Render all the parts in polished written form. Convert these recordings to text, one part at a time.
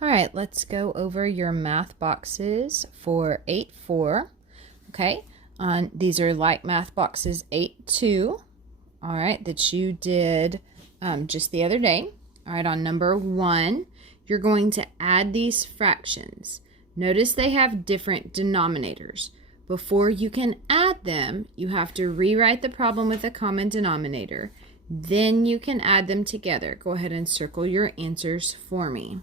All right, let's go over your math boxes for 8-4. Okay, these are like math boxes 8-2, all right, that you did just the other day. All right, on number 1, you're going to add these fractions. Notice they have different denominators. Before you can add them, you have to rewrite the problem with a common denominator. Then you can add them together. Go ahead and circle your answers for me.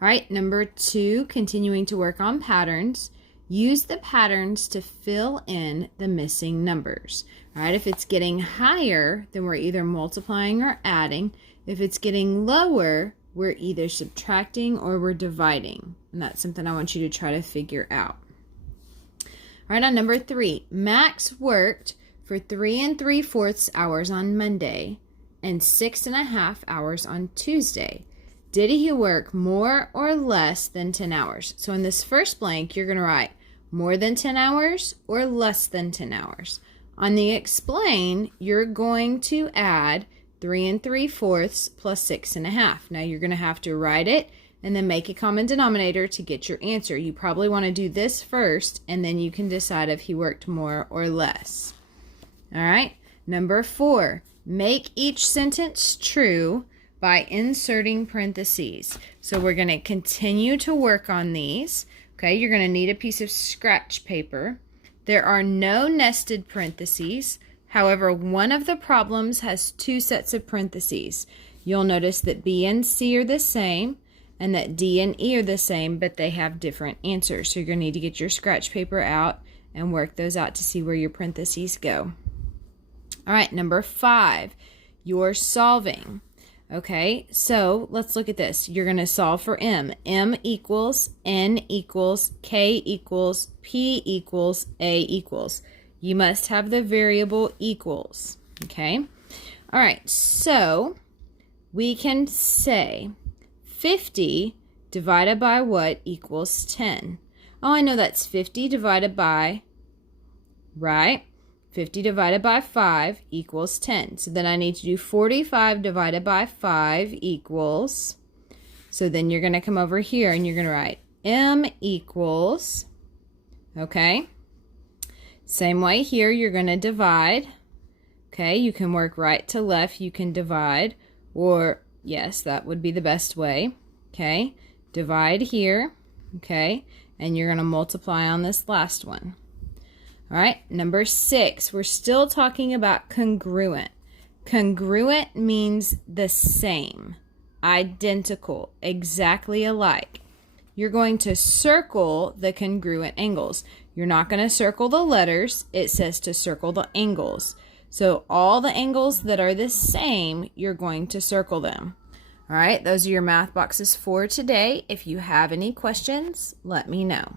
All right, number 2, continuing to work on patterns. Use the patterns to fill in the missing numbers. All right, if it's getting higher, then we're either multiplying or adding. If it's getting lower, we're either subtracting or we're dividing. And that's something I want you to try to figure out. All right, on number 3, Max worked for 3 3/4 hours on Monday and 6.5 hours on Tuesday. Did he work more or less than 10 hours? So in this first blank, you're going to write more than 10 hours or less than 10 hours. On the explain, you're going to add 3 3/4 plus 6.5. Now you're going to have to write it and then make a common denominator to get your answer. You probably want to do this first, and then you can decide if he worked more or less. All right, number 4, make each sentence true by inserting parentheses. So we're going to continue to work on these. Okay, you're going to need a piece of scratch paper. There are no nested parentheses. However, one of the problems has 2 sets of parentheses. You'll notice that B and C are the same and that D and E are the same, but they have different answers. So you're going to need to get your scratch paper out and work those out to see where your parentheses go. All right, number 5, you're solving. Okay, so let's look at this. You're going to solve for M. M equals, N equals, K equals, P equals, A equals. You must have the variable equals. Okay, all right, so we can say 50 divided by what equals 10? Oh, I know that's 50 divided by, right? 50 divided by 5 equals 10. So then I need to do 45 divided by 5 equals, so then you're going to come over here and you're going to write M equals, okay? Same way here, you're going to divide. Okay, you can work right to left, you can divide, or yes, that would be the best way. Okay, divide here, okay, and you're going to multiply on this last one. All right, number 6, we're still talking about congruent. Congruent means the same, identical, exactly alike. You're going to circle the congruent angles. You're not going to circle the letters. It says to circle the angles. So all the angles that are the same, you're going to circle them. All right, those are your math boxes for today. If you have any questions, let me know.